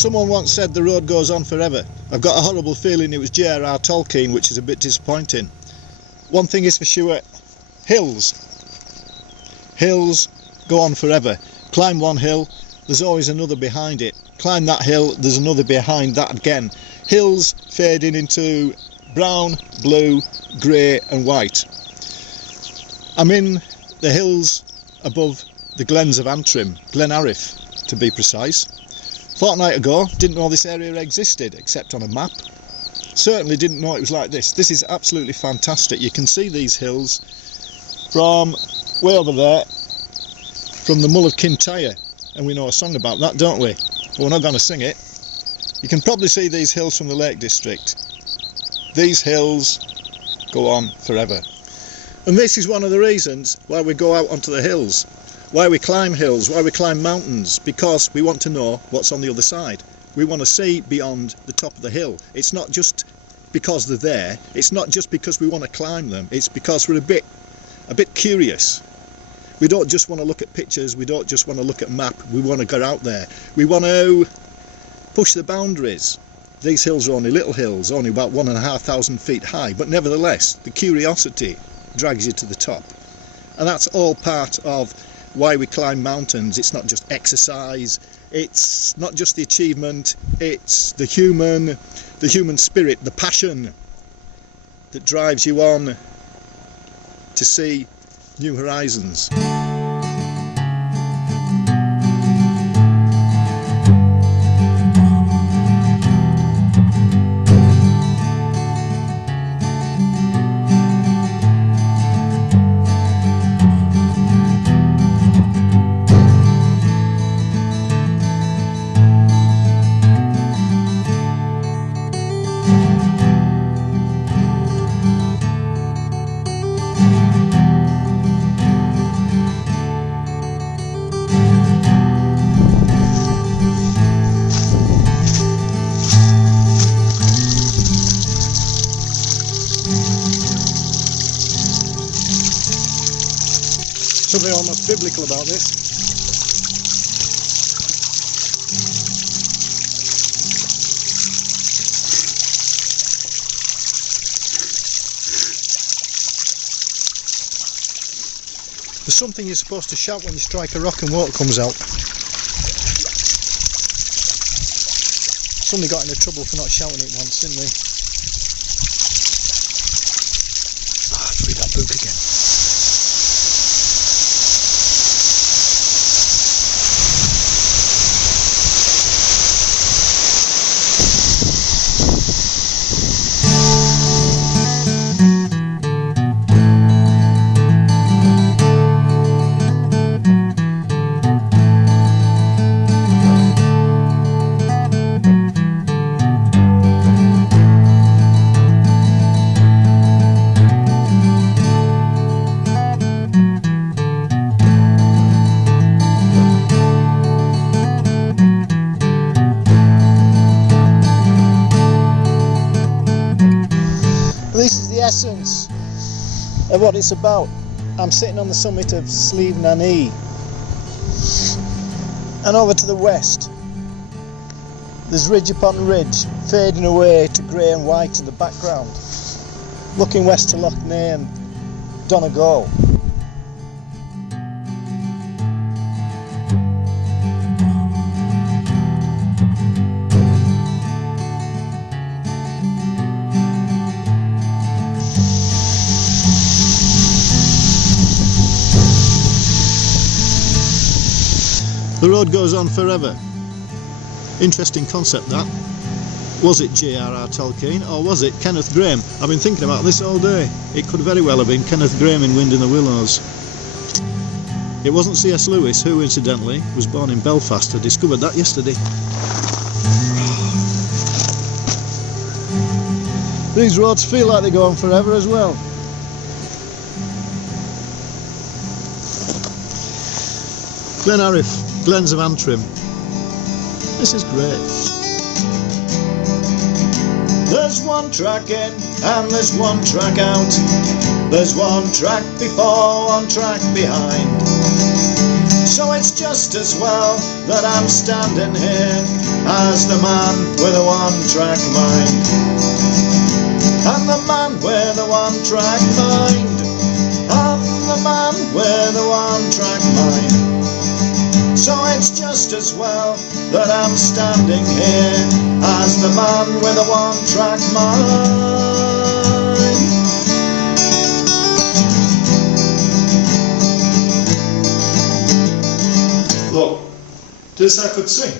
Someone once said the road goes on forever. I've got a horrible feeling it was J.R.R. Tolkien, which is a bit disappointing. One thing is for sure, hills go on forever. Climb one hill, there's always another behind it. Climb that hill, there's another behind that again. Hills fading into brown, blue, grey and white. I'm in the hills above the Glens of Antrim, Glen to be precise. Fortnight ago, didn't know this area existed except on a map. Certainly didn't know it was like this. This is absolutely fantastic. You can see these hills from way over there, from the Mull of Kintyre, and we know a song about that, don't we? But we're not going to sing it. You can probably see these hills from the Lake District. These hills go on forever. And this is one of the reasons why we go out onto the hills, why we climb hills, why we climb mountains, because we want to know what's on the other side. We want to see beyond the top of the hill. It's not just because they're there, it's not just because we want to climb them, it's because we're a bit curious. We don't just want to look at pictures, we don't just want to look at a map, we want to get out there. We want to push the boundaries. These hills are only little hills, only about 1,500 feet high, but nevertheless, the curiosity drags you to the top. And that's all part of why we climb mountains. It's not just exercise, it's not just the achievement, it's the human spirit, the passion that drives you on to see new horizons. Something almost biblical about this. There's something you're supposed to shout when you strike a rock and water comes out. Somebody got into trouble for not shouting it once, didn't they? Let's read that book again. This is the essence of what it's about. I'm sitting on the summit of Slieve na Ní, and over to the west there's ridge upon ridge fading away to grey and white in the background, looking west to Loch Ness and Donegal. The road goes on forever. Interesting concept that. Was it J.R.R. Tolkien or was it Kenneth Grahame? I've been thinking about this all day. It could very well have been Kenneth Grahame in Wind in the Willows. It wasn't C.S. Lewis, who incidentally was born in Belfast. I discovered that yesterday. These roads feel like they go on forever as well. Glens of Antrim. This is great. There's one track in and there's one track out. There's one track before, one track behind. So it's just as well that I'm standing here as the man with a one-track mind. I'm the man with a one-track mind. I'm the man with a one-track mind. So it's just as well that I'm standing here as the man with a one-track mind. Look, this I could sing.